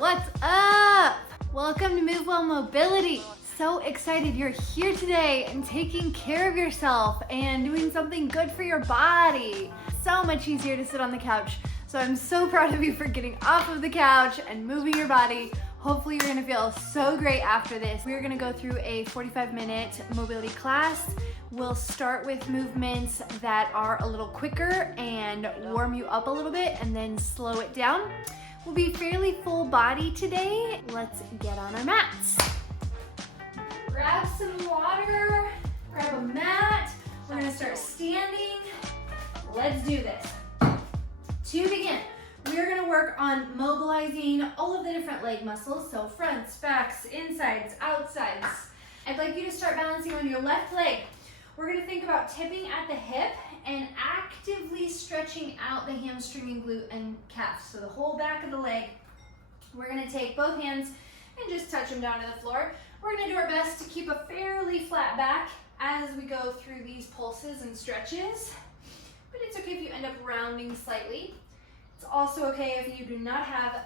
What's up? Welcome to Revivewell Mobility. So excited you're here today and taking care of yourself and doing something good for your body. So much easier to sit on the couch. So I'm so proud of you for getting off of the couch and moving your body. Hopefully you're gonna feel so great after this. We're gonna go through a 45-minute mobility class. We'll start with movements that are a little quicker and warm you up a little bit and then slow it down. We'll be fairly full body today. Let's get on our mats. Grab some water, grab a mat. We're gonna start standing. Let's do this. To begin, we're gonna work on mobilizing all of the different leg muscles, so fronts, backs, insides, outsides. I'd like you to start balancing on your left leg. We're gonna think about tipping at the hip and actively stretching out the hamstring and glute and calf. So the whole back of the leg. We're gonna take both hands and just touch them down to the floor. We're gonna do our best to keep a fairly flat back as we go through these pulses and stretches. But it's okay if you end up rounding slightly. It's also okay if you do not have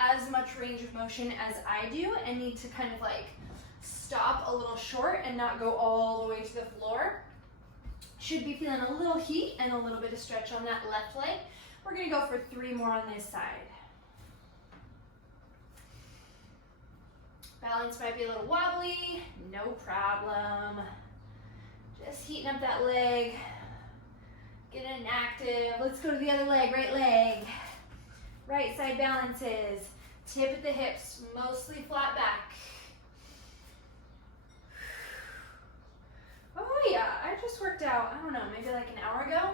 as much range of motion as I do and need to kind of like stop a little short and not go all the way to the floor. Should be feeling a little heat and a little bit of stretch on that left leg. We're gonna go for 3 more on this side. Balance might be a little wobbly, no problem. Just heating up that leg, getting active. Let's go to the other leg, right leg. Right side balances, tip at the hips, mostly flat back. Oh yeah, I just worked out, I don't know, maybe like an hour ago.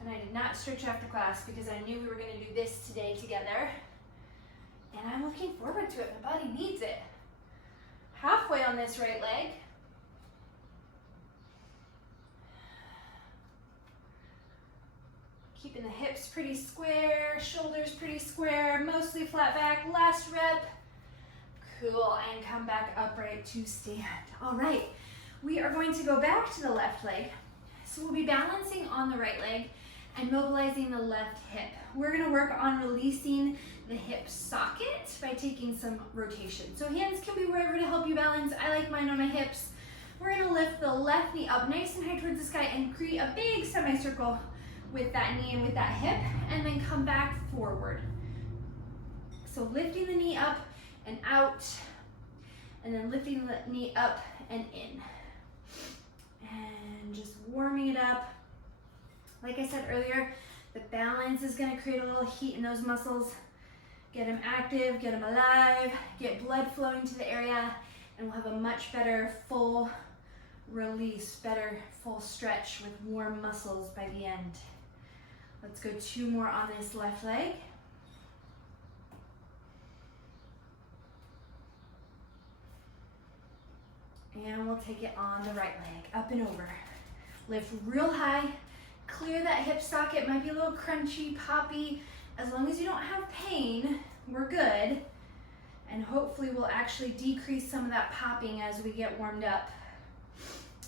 And I did not stretch after class because I knew we were gonna do this today together. And I'm looking forward to it, my body needs it. Halfway on this right leg. Keeping the hips pretty square, shoulders pretty square, mostly flat back. Last rep. Cool, and come back upright to stand. All right. We are going to go back to the left leg. So we'll be balancing on the right leg and mobilizing the left hip. We're gonna work on releasing the hip socket by taking some rotation. So hands can be wherever to help you balance. I like mine on my hips. We're gonna lift the left knee up nice and high towards the sky and create a big semicircle with that knee and with that hip, and then come back forward. So lifting the knee up and out, and then lifting the knee up and in. And just warming it up. Like I said earlier, the balance is gonna create a little heat in those muscles. Get them active, get them alive, get blood flowing to the area, and we'll have a much better full release, better full stretch with warm muscles by the end. Let's go 2 more on this left leg. And we'll take it on the right leg, up and over. Lift real high, clear that hip socket. Might be a little crunchy, poppy. As long as you don't have pain, we're good. And hopefully we'll actually decrease some of that popping as we get warmed up.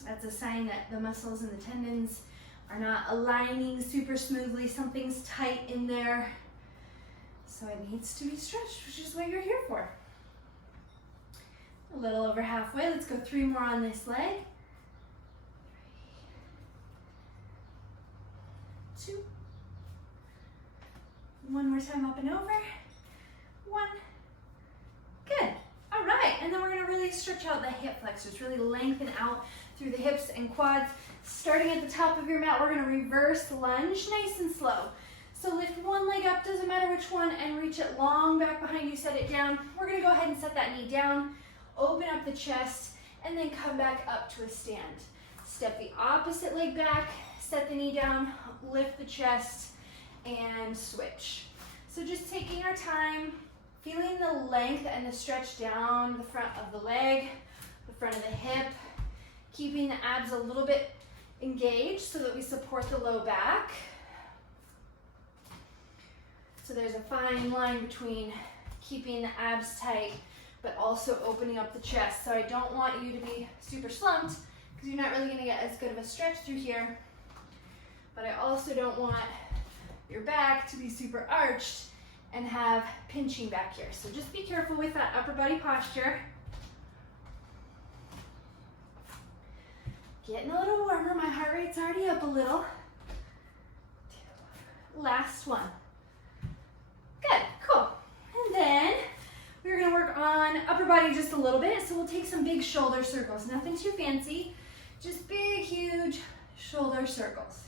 That's a sign that the muscles and the tendons are not aligning super smoothly. Something's tight in there. So it needs to be stretched, which is what you're here for. A little over halfway. Let's go 3 more on this leg. 3, 2. 1 more time up and over. 1. Good. All right. And then we're going to really stretch out the hip flexors, really lengthen out through the hips and quads. Starting at the top of your mat, we're going to reverse lunge, nice and slow. So lift one leg up, doesn't matter which one, and reach it long back behind you, set it down. We're going to go ahead and set that knee down. Open up the chest, and then come back up to a stand. Step the opposite leg back, set the knee down, lift the chest, and switch. So just taking our time, feeling the length and the stretch down the front of the leg, the front of the hip, keeping the abs a little bit engaged so that we support the low back. So there's a fine line between keeping the abs tight but also opening up the chest. So I don't want you to be super slumped because you're not really gonna get as good of a stretch through here. But I also don't want your back to be super arched and have pinching back here. So just be careful with that upper body posture. Getting a little warmer, my heart rate's already up a little. Last one. Good, cool. And then we're gonna work on upper body just a little bit. So we'll take some big shoulder circles, nothing too fancy, just big, huge shoulder circles.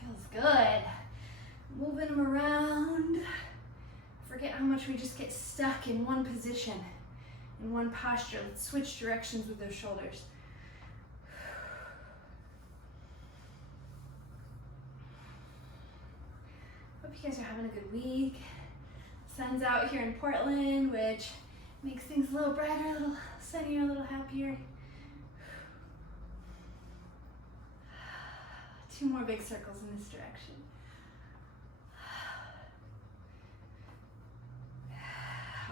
Feels good. Moving them around. Forget how much we just get stuck in one position, in one posture. Let's switch directions with those shoulders. Hope you guys are having a good week. Sun's out here in Portland, which makes things a little brighter, a little sunnier, a little happier. 2 more big circles in this direction.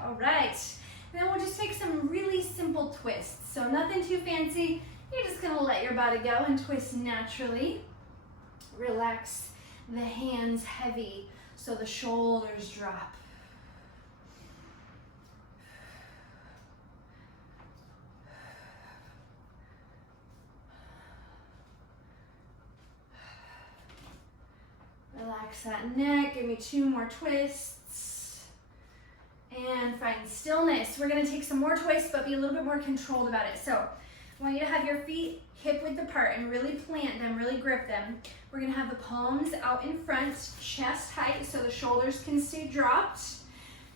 All right, and then we'll just take some really simple twists. So nothing too fancy. You're just gonna let your body go and twist naturally. Relax the hands heavy so the shoulders drop. Relax that neck, give me 2 more twists. And find stillness. We're gonna take some more twists, but be a little bit more controlled about it. So I want you to have your feet hip width apart and really plant them, really grip them. We're gonna have the palms out in front, chest height, so the shoulders can stay dropped.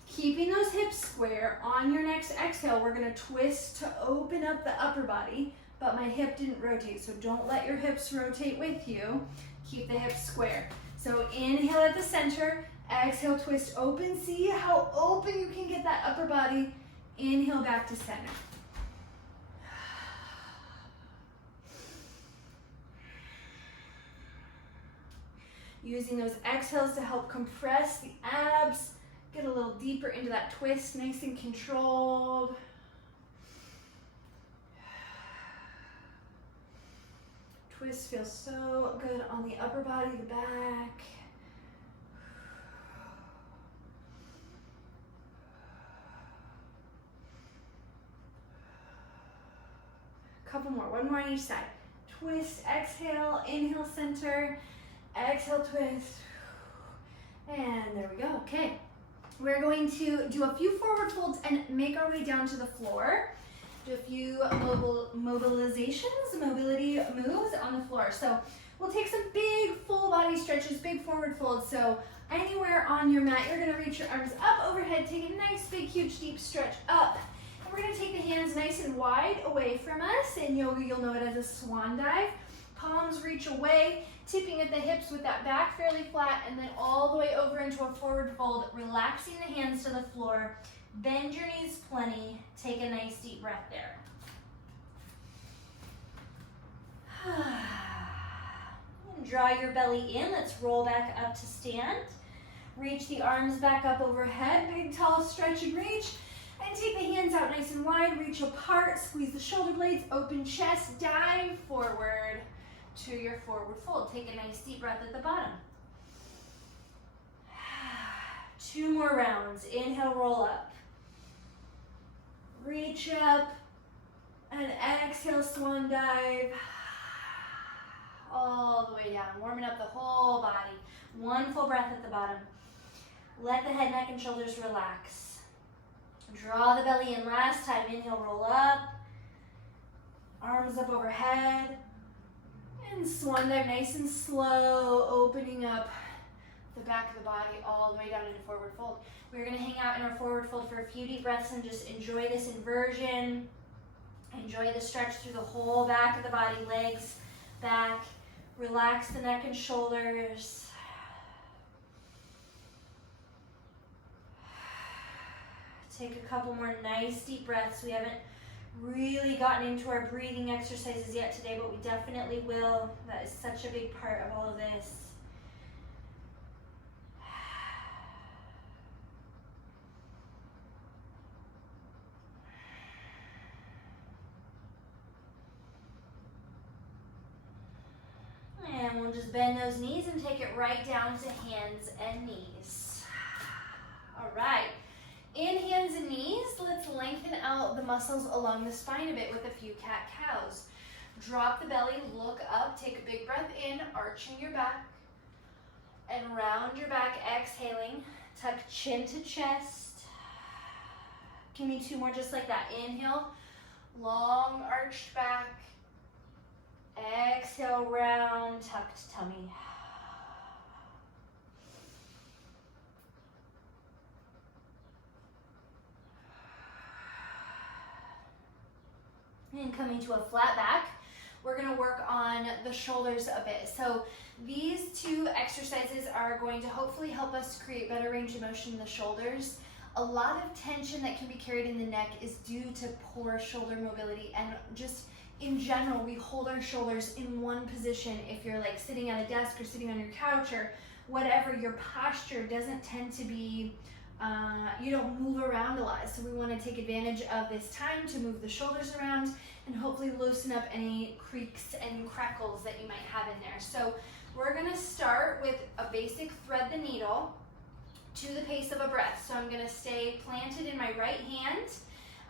Keeping those hips square. On your next exhale, we're gonna twist to open up the upper body, but my hip didn't rotate, so don't let your hips rotate with you. Keep the hips square. So inhale at the center, exhale, twist open. See how open you can get that upper body. Inhale back to center. Using those exhales to help compress the abs, get a little deeper into that twist, nice and controlled. Twist feels so good on the upper body, the back. Couple more, 1 more on each side. Twist, exhale, inhale, center, exhale, twist. And there we go, okay. We're going to do a few forward folds and make our way down to the floor. Do a few mobility moves on the floor. So we'll take some big full body stretches, big forward folds. So anywhere on your mat, you're gonna reach your arms up overhead, take a nice big huge deep stretch up. And we're gonna take the hands nice and wide away from us. In yoga, you'll know it as a swan dive. Palms reach away, tipping at the hips with that back fairly flat, and then all the way over into a forward fold, relaxing the hands to the floor. Bend your knees plenty. Take a nice deep breath there. Draw your belly in. Let's roll back up to stand. Reach the arms back up overhead. Big, tall stretch and reach. And take the hands out nice and wide. Reach apart. Squeeze the shoulder blades. Open chest. Dive forward to your forward fold. Take a nice deep breath at the bottom. 2 more rounds. Inhale, roll up. Reach up, and exhale, swan dive, all the way down, warming up the whole body. 1 full breath at the bottom. Let the head, neck, and shoulders relax. Draw the belly in last time. Inhale, roll up, arms up overhead, and swan dive nice and slow, opening up the back of the body all the way down into forward fold. We're gonna hang out in our forward fold for a few deep breaths and just enjoy this inversion. Enjoy the stretch through the whole back of the body, legs, back. Relax the neck and shoulders. Take a couple more nice deep breaths. We haven't really gotten into our breathing exercises yet today, but we definitely will. That is such a big part of all of this. And we'll just bend those knees and take it right down to hands and knees. All right. In hands and knees, let's lengthen out the muscles along the spine a bit with a few cat-cows. Drop the belly, look up, take a big breath in, arching your back, and round your back, exhaling. Tuck chin to chest. Give me 2 more just like that. Inhale, long arched back. Exhale, round, tucked tummy. And coming to a flat back, we're gonna work on the shoulders a bit. So these 2 exercises are going to hopefully help us create better range of motion in the shoulders. A lot of tension that can be carried in the neck is due to poor shoulder mobility, and just in general, we hold our shoulders in one position. If you're like sitting at a desk or sitting on your couch or whatever, your posture doesn't tend to be, you don't move around a lot. So we want to take advantage of this time to move the shoulders around and hopefully loosen up any creaks and crackles that you might have in there. So we're gonna start with a basic thread the needle to the pace of a breath. So I'm gonna stay planted in my right hand.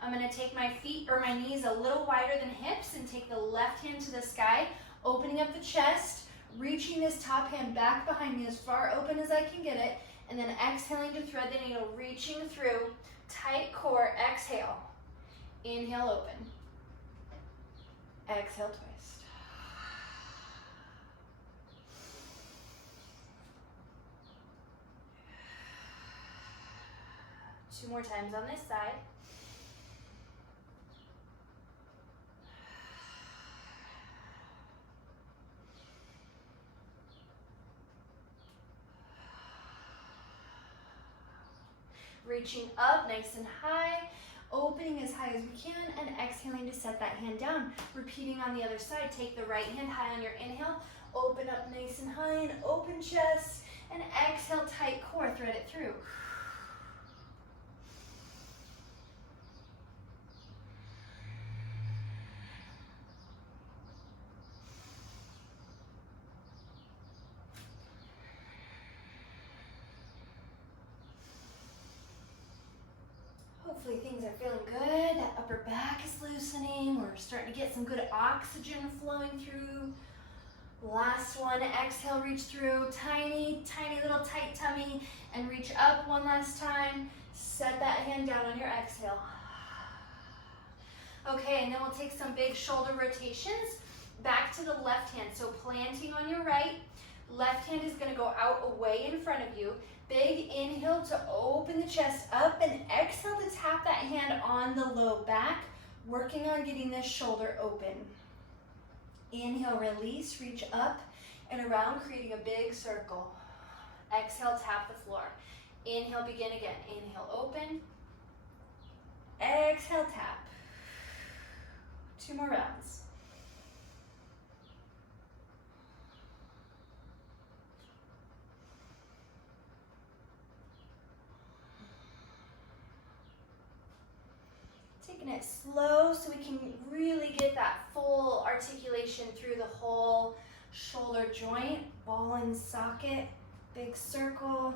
I'm gonna take my feet or my knees a little wider than hips and take the left hand to the sky, opening up the chest, reaching this top hand back behind me as far open as I can get it, and then exhaling to thread the needle, reaching through, tight core, exhale. Inhale, open. Exhale, twist. 2 more times on this side. Reaching up nice and high, opening as high as we can, and exhaling to set that hand down. Repeating on the other side, take the right hand high on your inhale, open up nice and high and open chest, and exhale, tight core, thread it through. Hopefully things are feeling good. That upper back is loosening. We're starting to get some good oxygen flowing through. Last one, exhale, reach through. Tiny, tiny little tight tummy. And reach up one last time. Set that hand down on your exhale. Okay, and then we'll take some big shoulder rotations. Back to the left hand. So planting on your right. Left hand is gonna go out away in front of you. Big inhale to open the chest up, and exhale to tap that hand on the low back, working on getting this shoulder open. Inhale, release, reach up and around, creating a big circle. Exhale, tap the floor. Inhale, begin again. Inhale, open. Exhale, tap. 2 more rounds. Taking it slow so we can really get that full articulation through the whole shoulder joint. Ball and socket, big circle,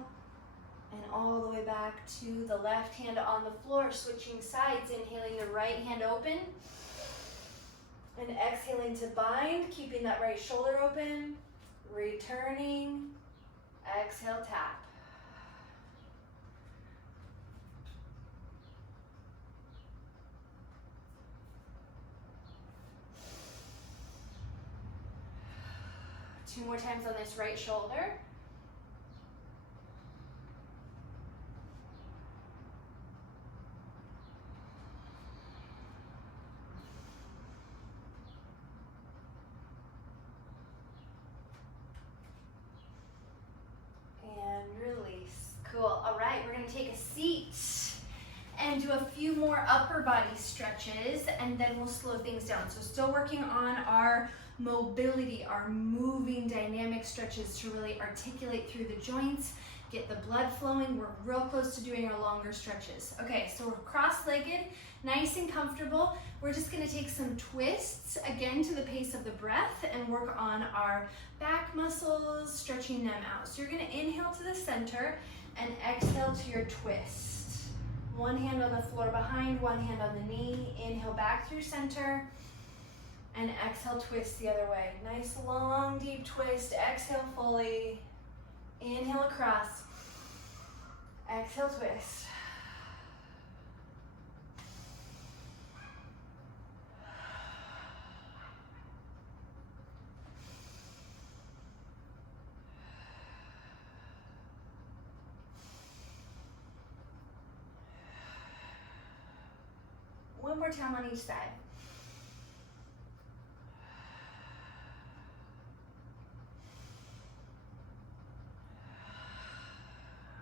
and all the way back to the left hand on the floor. Switching sides, inhaling the right hand open, and exhaling to bind, keeping that right shoulder open. Returning, exhale, tap. Two more times on this right shoulder. And release. Cool. All right, we're going to take a seat and do a few more upper body stretches, and then we'll slow things down. So still working on our mobility, our moving dynamic stretches to really articulate through the joints, get the blood flowing. We're real close to doing our longer stretches. Okay, so we're cross-legged, nice and comfortable. We're just gonna take some twists, again, to the pace of the breath and work on our back muscles, stretching them out. So you're gonna inhale to the center and exhale to your twist. One hand on the floor behind, one hand on the knee. Inhale back through center and exhale, twist the other way. Nice, long, deep twist. Exhale fully. Inhale across. Exhale, twist. One more time on each side.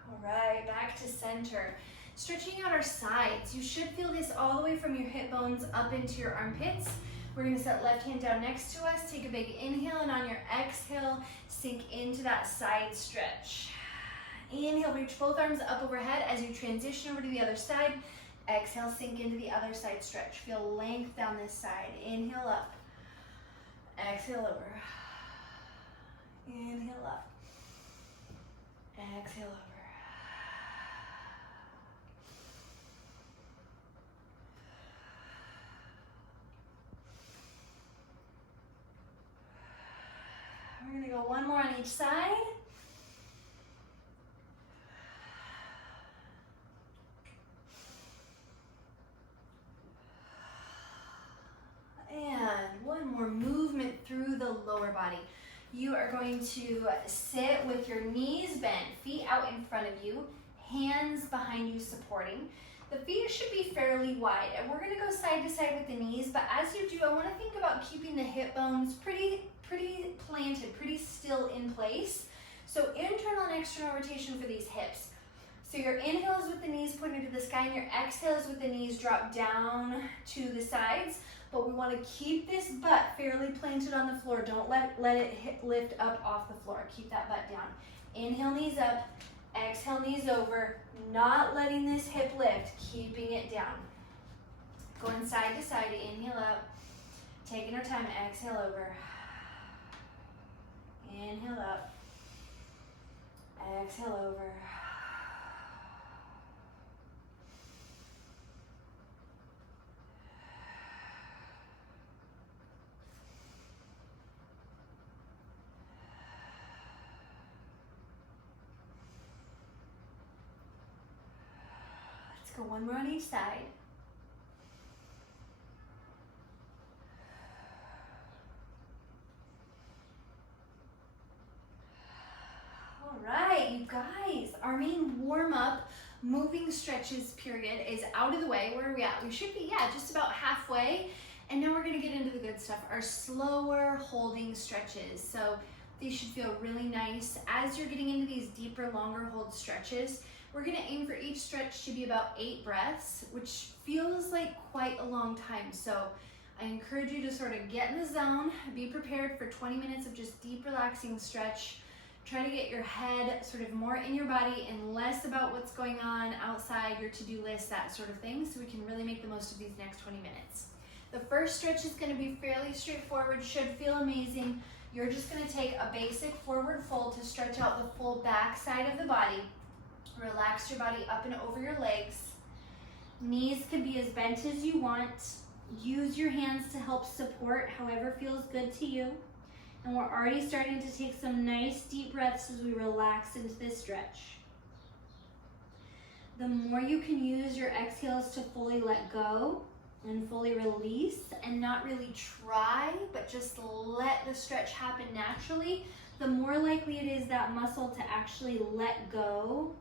All right, back to center. Stretching out our sides. You should feel this all the way from your hip bones up into your armpits. We're gonna set left hand down next to us, take a big inhale, and on your exhale, sink into that side stretch. Inhale, reach both arms up overhead as you transition over to the other side. Exhale, sink into the other side stretch. Feel length down this side. Inhale up. Exhale over. Inhale up. Exhale over. We're gonna go one more on each side. And one more movement through the lower body. You are going to sit with your knees bent, feet out in front of you, hands behind you supporting. The feet should be fairly wide, and we're gonna go side to side with the knees, but as you do, I wanna think about keeping the hip bones pretty planted, pretty still in place. So internal and external rotation for these hips. So your inhale is with the knees pointed to the sky, and your exhale is with the knees drop down to the sides. But we want to keep this butt fairly planted on the floor. Don't let it lift up off the floor. Keep that butt down. Inhale, knees up. Exhale, knees over. Not letting this hip lift, keeping it down. Going side to side. Inhale up. Taking our time. Exhale over. Inhale up. Exhale over. Go one more on each side. All right, you guys, our main warm-up moving stretches period is out of the way. Where are we at? We should be, just about halfway. And now we're gonna get into the good stuff, our slower holding stretches. So these should feel really nice. As you're getting into these deeper, longer hold stretches, we're gonna aim for each stretch to be about 8 breaths, which feels like quite a long time. So I encourage you to sort of get in the zone, be prepared for 20 minutes of just deep, relaxing stretch. Try to get your head sort of more in your body and less about what's going on outside, your to-do list, that sort of thing, so we can really make the most of these next 20 minutes. The first stretch is gonna be fairly straightforward, should feel amazing. You're just gonna take a basic forward fold to stretch out the full back side of the body. Relax your body up and over your legs. Knees can be as bent as you want. Use your hands to help support however feels good to you. And we're already starting to take some nice deep breaths as we relax into this stretch. The more you can use your exhales to fully let go and fully release and not really try, but just let the stretch happen naturally, the more likely it is that muscle to actually let go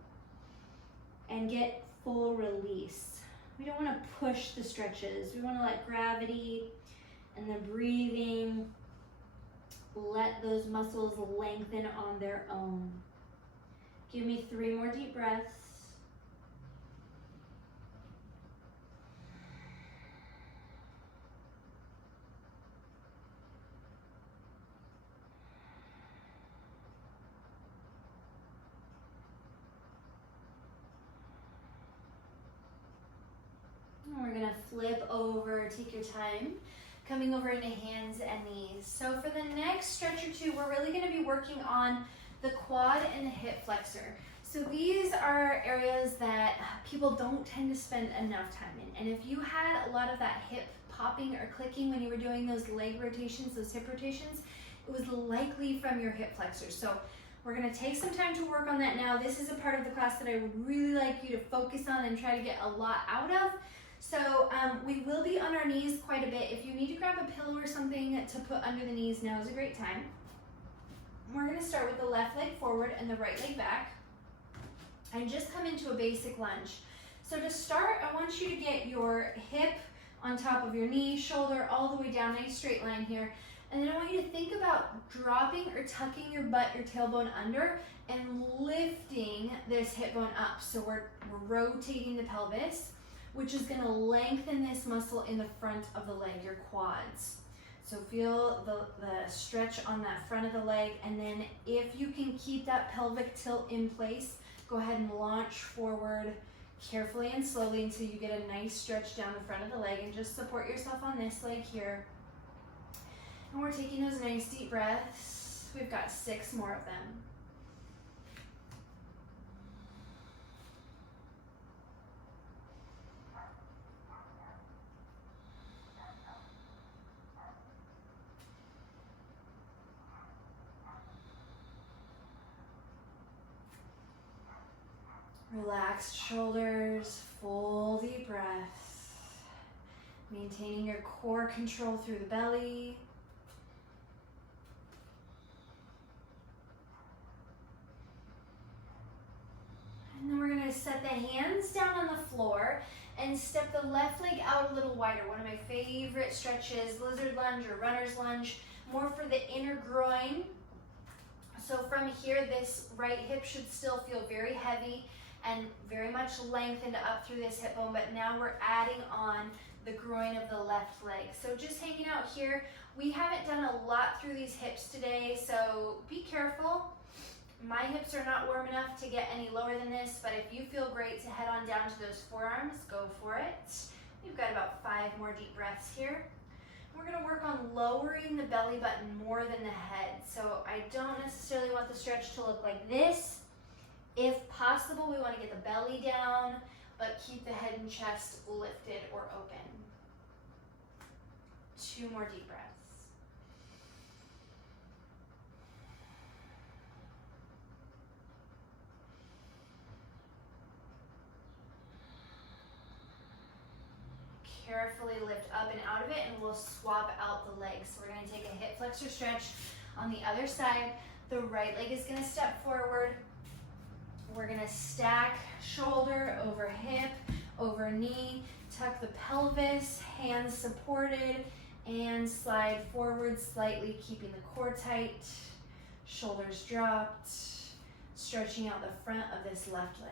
and get full release. We don't want to push the stretches. We want to let gravity and the breathing let those muscles lengthen on their own. Give me 3 more deep breaths. flip over, take your time. Coming over into hands and knees. So for the next stretch or two, we're really gonna be working on the quad and the hip flexor. So these are areas that people don't tend to spend enough time in. And if you had a lot of that hip popping or clicking when you were doing those leg rotations, those hip rotations, it was likely from your hip flexors. So we're gonna take some time to work on that now. This is a part of the class that I would really like you to focus on and try to get a lot out of. So we will be on our knees quite a bit. If you need to grab a pillow or something to put under the knees, now is a great time. We're gonna start with the left leg forward and the right leg back and just come into a basic lunge. So to start, I want you to get your hip on top of your knee, shoulder all the way down, nice straight line here. And then I want you to think about dropping or tucking your butt, your tailbone under and lifting this hip bone up. So we're rotating the pelvis, which is gonna lengthen this muscle in the front of the leg, your quads. So feel the stretch on that front of the leg, and then if you can keep that pelvic tilt in place, go ahead and launch forward carefully and slowly until you get a nice stretch down the front of the leg, and just support yourself on this leg here. And we're taking those nice deep breaths. We've got 6 more of them. Relaxed shoulders, full deep breaths. Maintaining your core control through the belly. And then we're gonna set the hands down on the floor and step the left leg out a little wider. One of my favorite stretches, lizard lunge or runner's lunge, more for the inner groin. So from here, this right hip should still feel very heavy and very much lengthened up through this hip bone, but now we're adding on the groin of the left leg. So just hanging out here. We haven't done a lot through these hips today, so be careful. My hips are not warm enough to get any lower than this, but if you feel great to head on down to those forearms, go for it. We've got about 5 more deep breaths here. We're gonna work on lowering the belly button more than the head. So I don't necessarily want the stretch to look like this. If possible, we want to get the belly down, but keep the head and chest lifted or open. 2 more deep breaths. Carefully lift up and out of it, and we'll swap out the legs. So we're going to take a hip flexor stretch on the other side. The right leg is going to step forward. We're gonna stack shoulder over hip, over knee, tuck the pelvis, hands supported, and slide forward slightly, keeping the core tight, shoulders dropped, stretching out the front of this left leg.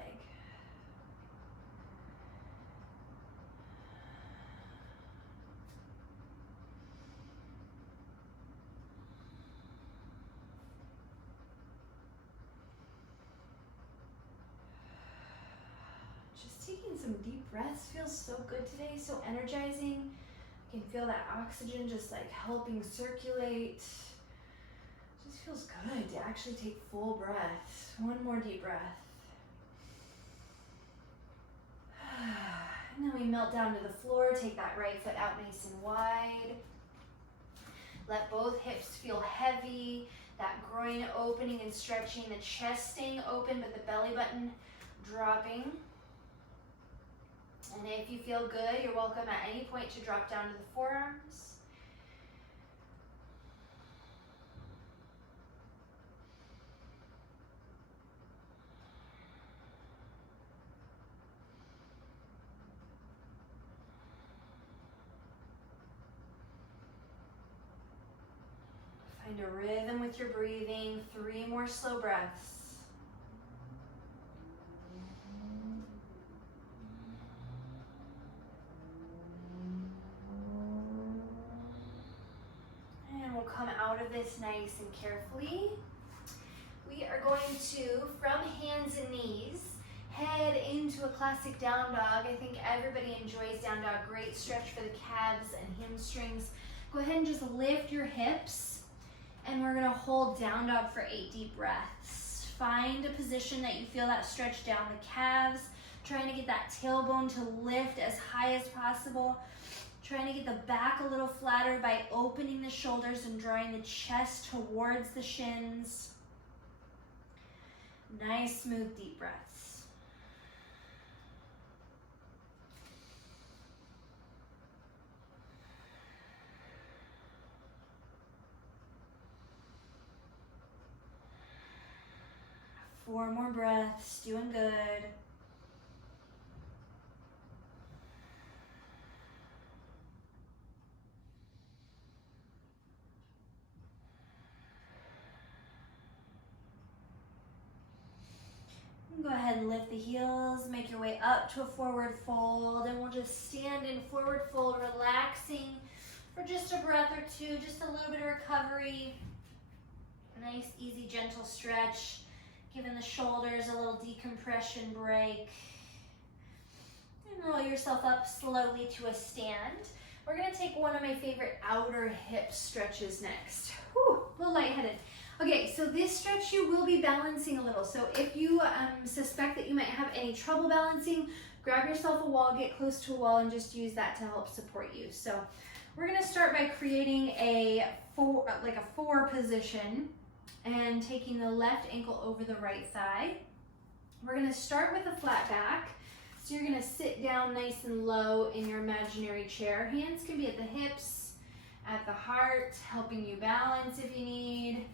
Taking some deep breaths feels so good today, so energizing. You can feel that oxygen just like helping circulate. Just feels good to actually take full breaths. 1 more deep breath. And then we melt down to the floor, take that right foot out nice and wide. Let both hips feel heavy, that groin opening and stretching, the chest staying open, but the belly button dropping. And if you feel good, you're welcome at any point to drop down to the forearms. Find a rhythm with your breathing. 3 more slow breaths. Come out of this nice and carefully. We are going to, from hands and knees, head into to a classic down dog. I think everybody enjoys down dog. Great stretch for the calves and hamstrings. Go ahead and just lift your hips, and we're gonna hold down dog for 8 deep breaths. Find a position that you feel that stretch down the calves, trying to get that tailbone to lift as high as possible. Trying to get the back a little flatter by opening the shoulders and drawing the chest towards the shins. Nice, smooth, deep breaths. Four more breaths, doing good. Go ahead and lift the heels, make your way up to a forward fold, and we'll just stand in forward fold, relaxing for just a breath or two, just a little bit of recovery. Nice, easy, gentle stretch, giving the shoulders a little decompression break. And roll yourself up slowly to a stand. We're gonna take one of my favorite outer hip stretches next. Whew, a little lightheaded. Okay, so this stretch you will be balancing a little. So if you suspect that you might have any trouble balancing, grab yourself a wall, get close to a wall, and just use that to help support you. So we're gonna start by creating a four position and taking the left ankle over the right thigh. We're gonna start with a flat back. So you're gonna sit down nice and low in your imaginary chair. Hands can be at the hips, at the heart, helping you balance if you need.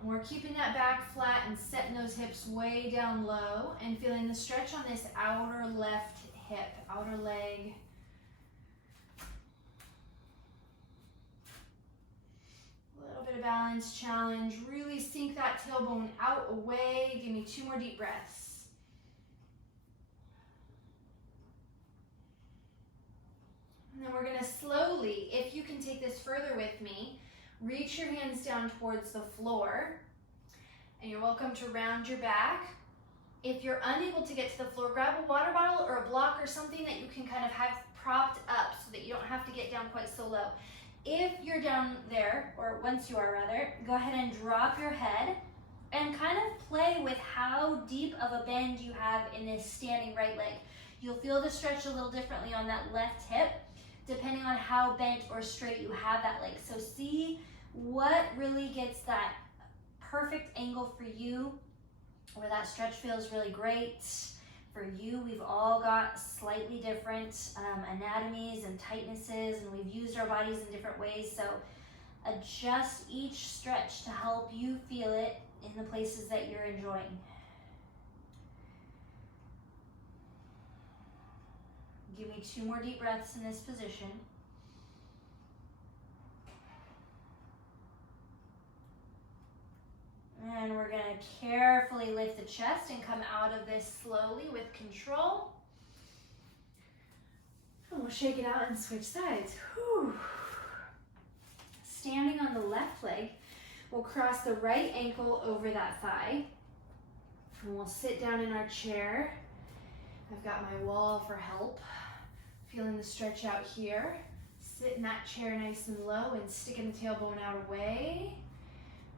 And we're keeping that back flat and setting those hips way down low and feeling the stretch on this outer left hip, outer leg. A little bit of balance challenge. Really sink that tailbone out, away. Give me 2 more deep breaths. And then we're gonna slowly, if you can take this further with me, reach your hands down towards the floor, and you're welcome to round your back. If you're unable to get to the floor, grab a water bottle or a block or something that you can kind of have propped up so that you don't have to get down quite so low. If you're down there, or once you are rather, go ahead and drop your head and kind of play with how deep of a bend you have in this standing right leg. You'll feel the stretch a little differently on that left hip, depending on how bent or straight you have that leg. So see what really gets that perfect angle for you, where that stretch feels really great. For you, we've all got slightly different anatomies and tightnesses, and we've used our bodies in different ways. So adjust each stretch to help you feel it in the places that you're enjoying. Give me 2 more deep breaths in this position. And we're gonna carefully lift the chest and come out of this slowly with control. And we'll shake it out and switch sides. Whew. Standing on the left leg, we'll cross the right ankle over that thigh. And we'll sit down in our chair. I've got my wall for help. Feeling the stretch out here. Sit in that chair nice and low and sticking the tailbone out away.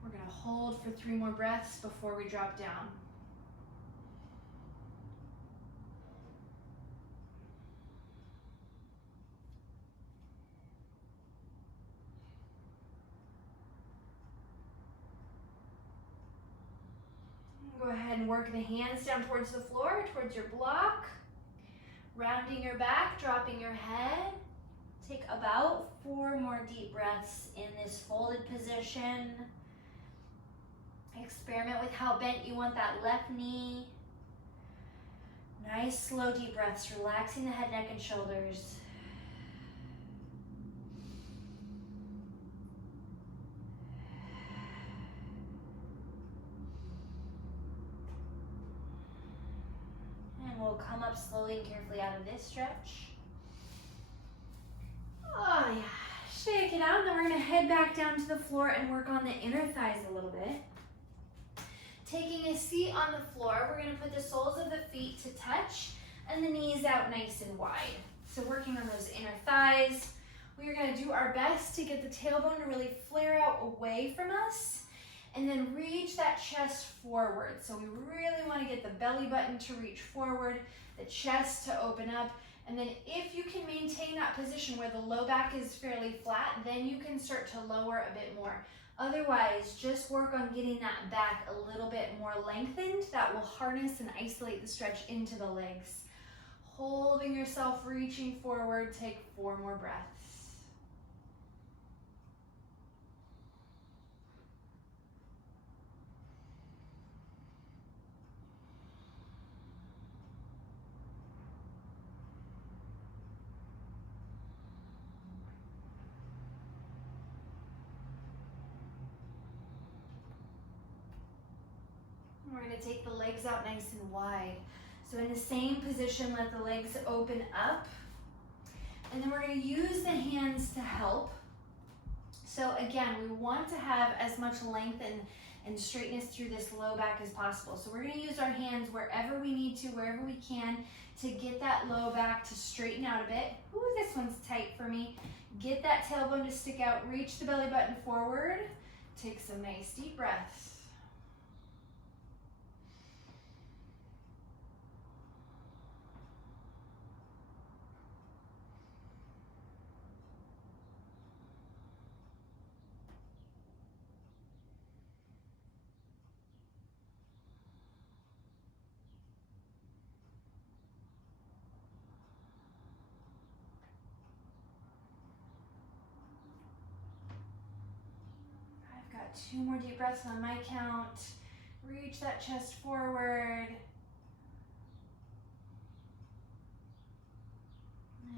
We're gonna hold for 3 more breaths before we drop down. Go ahead and work the hands down towards the floor, towards your block. Rounding your back, dropping your head. Take about 4 more deep breaths in this folded position. Experiment with how bent you want that left knee. Nice, slow, deep breaths, relaxing the head, neck, and shoulders. And we'll come up slowly and carefully out of this stretch. Oh yeah, shake it out, and then we're gonna head back down to the floor and work on the inner thighs a little bit. Taking a seat on the floor, we're gonna put the soles of the feet to touch. and the knees out nice and wide. So working on those inner thighs. We are going to do our best to get the tailbone to really flare out away from us, and then reach that chest forward. So we really want to get the belly button to reach forward, the chest to open up, and then if you can maintain that position where the low back is fairly flat, then you can start to lower a bit more. Otherwise, just work on getting that back a little bit more lengthened. That will harness and isolate the stretch into the legs. Holding yourself, reaching forward, take 4 more breaths. We're going to take the legs out nice and wide. So in the same position, let the legs open up. And then we're going to use the hands to help. So again, we want to have as much length and straightness through this low back as possible. So we're going to use our hands wherever we need to, wherever we can, to get that low back to straighten out a bit. Ooh, this one's tight for me. Get that tailbone to stick out, reach the belly button forward. Take some nice deep breaths. Got 2 more deep breaths on my count. Reach that chest forward.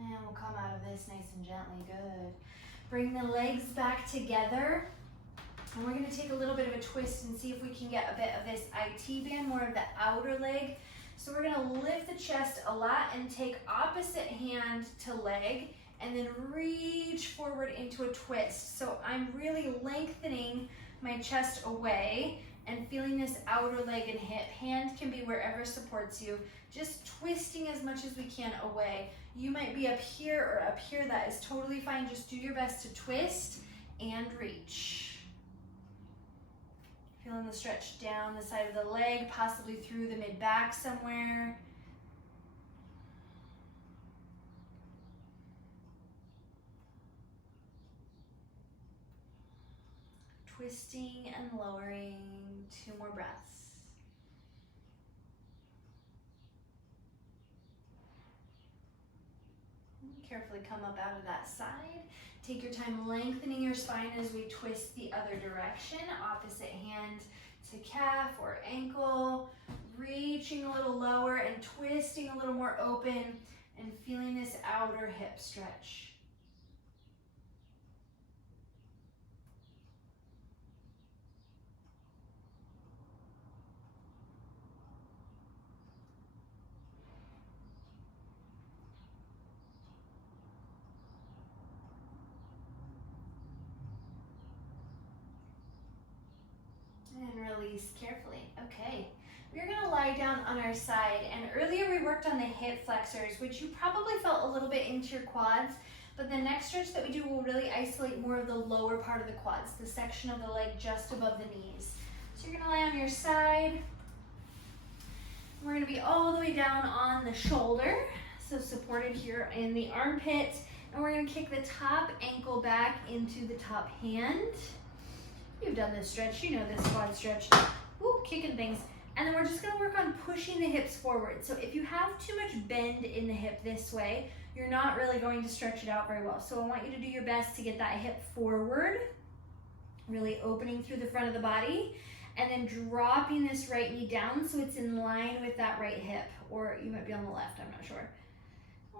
And we'll come out of this nice and gently. Good. Bring the legs back together. And we're going to take a little bit of a twist and see if we can get a bit of this IT band, more of the outer leg. So we're going to lift the chest a lot and take opposite hand to leg, and then reach forward into a twist. So I'm really lengthening my chest away and feeling this outer leg and hip. Hand can be wherever supports you. Just twisting as much as we can away. You might be up here or up here. That is totally fine. Just do your best to twist and reach. Feeling the stretch down the side of the leg, possibly through the mid-back somewhere. Twisting and lowering. 2 more breaths. Carefully come up out of that side. Take your time lengthening your spine as we twist the other direction. Opposite hand to calf or ankle. Reaching a little lower and twisting a little more open and feeling this outer hip stretch. And release carefully. Okay, we're gonna lie down on our side, and earlier we worked on the hip flexors, which you probably felt a little bit into your quads, but the next stretch that we do will really isolate more of the lower part of the quads, the section of the leg just above the knees. So you're gonna lie on your side. We're gonna be all the way down on the shoulder, so supported here in the armpit, and we're gonna kick the top ankle back into the top hand. You've done this stretch, you know this quad stretch. Woo, kicking things. And then we're just gonna work on pushing the hips forward. So if you have too much bend in the hip this way, you're not really going to stretch it out very well. So I want you to do your best to get that hip forward, really opening through the front of the body, and then dropping this right knee down so it's in line with that right hip, or you might be on the left, I'm not sure.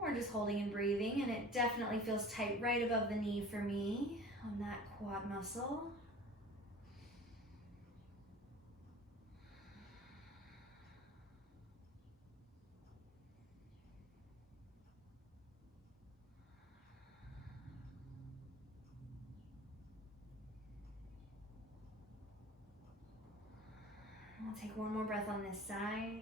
We're just holding and breathing, and it definitely feels tight right above the knee for me on that quad muscle. We'll take 1 more breath on this side.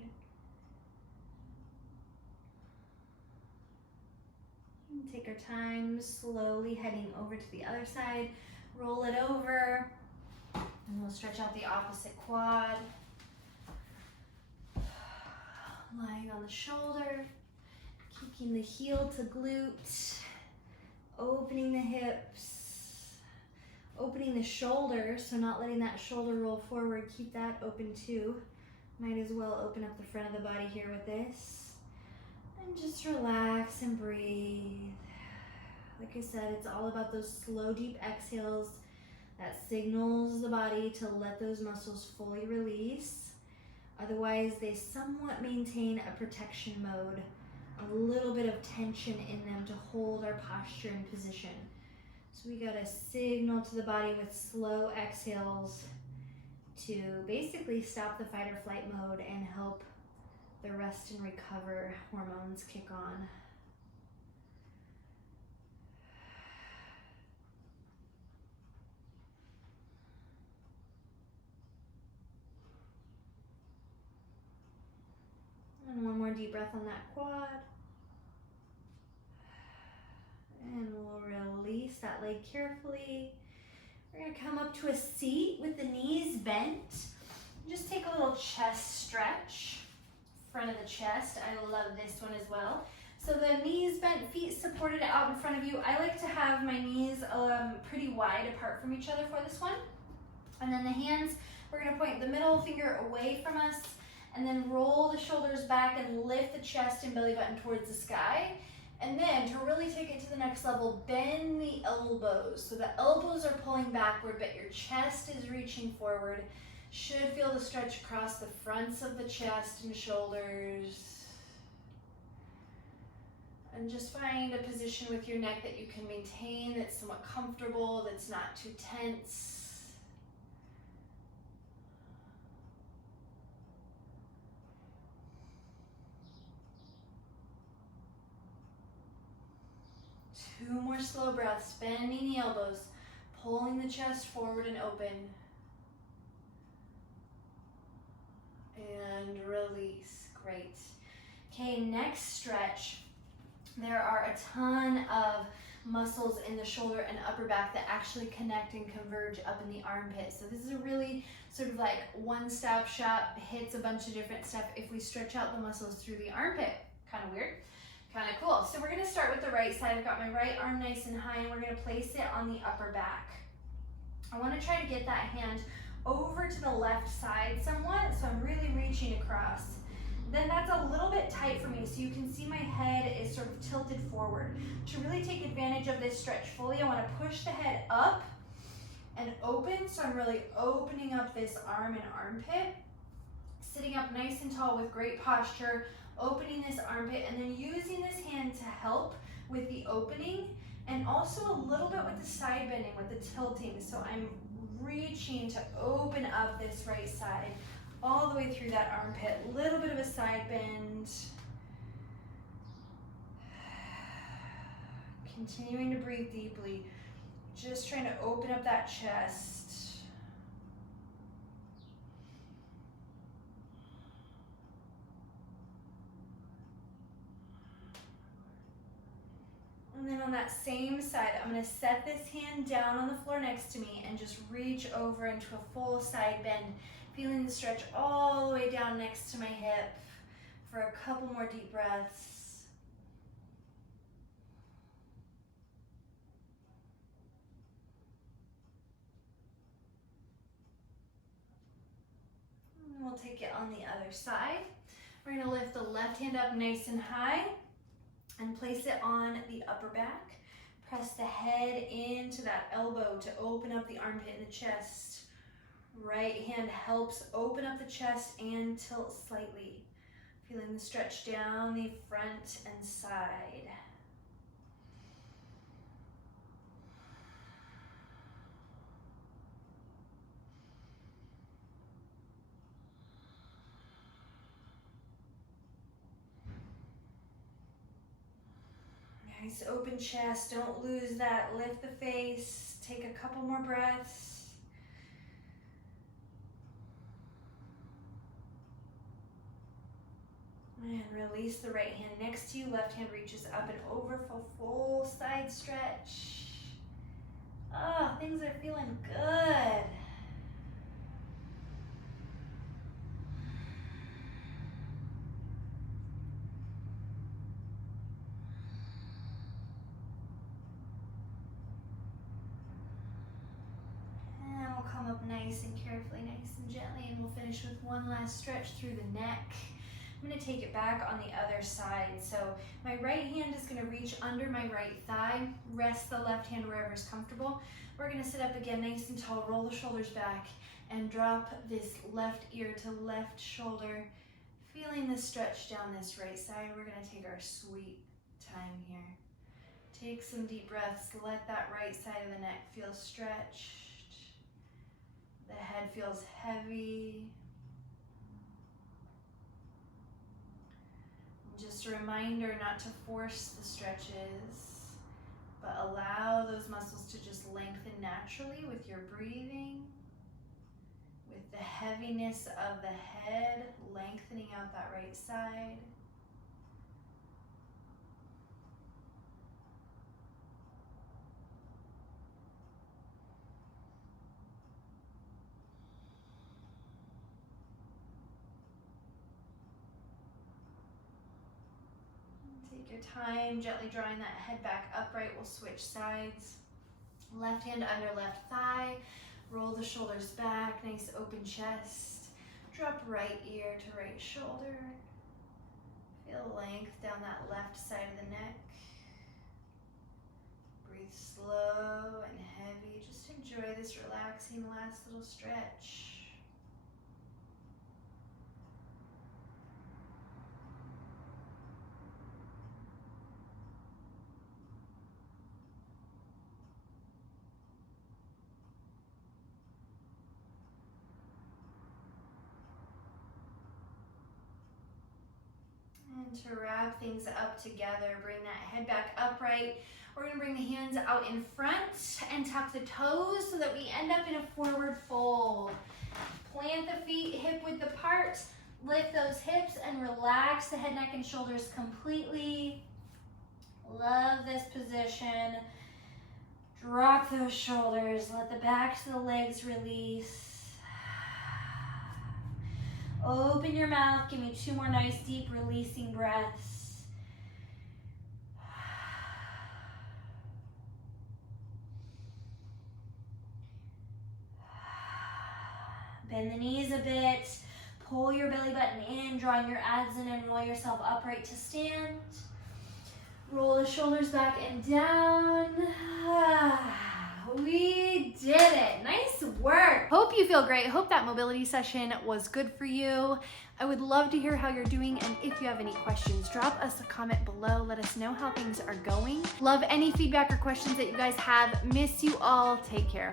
Take our time, slowly heading over to the other side. Roll it over, and we'll stretch out the opposite quad. Lying on the shoulder, keeping the heel to glute, opening the hips, opening the shoulder, so not letting that shoulder roll forward. Keep that open too. Might as well open up the front of the body here with this. And just relax and breathe. Like I said, it's all about those slow, deep exhales that signals the body to let those muscles fully release. Otherwise, they somewhat maintain a protection mode, a little bit of tension in them to hold our posture and position. So we gotta signal to the body with slow exhales to basically stop the fight or flight mode and help the rest and recover hormones kick on. And one more deep breath on that quad. And we'll release that leg carefully. We're gonna come up to a seat with the knees bent. Just take a little chest stretch. Front of the chest, I love this one as well. So the knees bent, feet supported out in front of you. I like to have my knees pretty wide apart from each other for this one. And then the hands, we're gonna point the middle finger away from us, and then roll the shoulders back and lift the chest and belly button towards the sky. And then to really take it to the next level, bend the elbows. So the elbows are pulling backward, but your chest is reaching forward. Should feel the stretch across the fronts of the chest and shoulders. And just find a position with your neck that you can maintain, that's somewhat comfortable, that's not too tense. Two more slow breaths, bending the elbows, pulling the chest forward and open. And release, great. Okay, next stretch. There are a ton of muscles in the shoulder and upper back that actually connect and converge up in the armpit. So this is a really sort of like one-stop shop, hits a bunch of different stuff if we stretch out the muscles through the armpit. Kind of weird. Kind of cool. So we're gonna start with the right side. I've got my right arm nice and high, and we're gonna place it on the upper back. I wanna try to get that hand over to the left side somewhat, so I'm really reaching across. Then that's a little bit tight for me, so you can see my head is sort of tilted forward. To really take advantage of this stretch fully, I wanna push the head up and open, so I'm really opening up this arm and armpit. Sitting up nice and tall with great posture, opening this armpit, and then using this hand to help with the opening and also a little bit with the side bending, with the tilting. So I'm reaching to open up this right side all the way through that armpit, a little bit of a side bend. Continuing to breathe deeply, just trying to open up that chest. And then on that same side, I'm gonna set this hand down on the floor next to me and just reach over into a full side bend, feeling the stretch all the way down next to my hip for a couple more deep breaths. And we'll take it on the other side. We're gonna lift the left hand up nice and high and place it on the upper back. Press the head into that elbow to open up the armpit and the chest. Right hand helps open up the chest and tilt slightly. Feeling the stretch down the front and side. Nice open chest, don't lose that. Lift the face, take a couple more breaths. And release the right hand next to you. Left hand reaches up and over for full side stretch. Oh, things are feeling good. And we'll come up nice and carefully, nice and gently, and we'll finish with one last stretch through the neck. I'm going to take it back on the other side. So my right hand is going to reach under my right thigh. Rest the left hand wherever is comfortable. We're going to sit up again nice and tall. Roll the shoulders back and drop this left ear to left shoulder. Feeling the stretch down this right side. We're going to take our sweet time here. Take some deep breaths. Let that right side of the neck feel stretched. The head feels heavy. Just a reminder not to force the stretches, but allow those muscles to just lengthen naturally with your breathing, with the heaviness of the head, lengthening out that right side. Take your time, gently drawing that head back upright. We'll switch sides. Left hand under left thigh. Roll the shoulders back, nice open chest. Drop right ear to right shoulder. Feel length down that left side of the neck. Breathe slow and heavy. Just enjoy this relaxing last little stretch. And to wrap things up together, bring that head back upright. We're going to bring the hands out in front and tuck the toes so that we end up in a forward fold. Plant the feet hip width apart. Lift those hips and relax the head, neck, and shoulders completely. Love this position. Drop those shoulders. Let the backs of the legs release. Open your mouth. Give me 2 more nice, deep, releasing breaths. Bend the knees a bit. Pull your belly button in, drawing your abs in, and roll yourself upright to stand. Roll the shoulders back and down. We did it. Nice work. Hope you feel great. Hope that mobility session was good for you. I would love to hear how you're doing, and if you have any questions, drop us a comment below. Let us know how things are going. Love any feedback or questions that you guys have. Miss you all. Take care.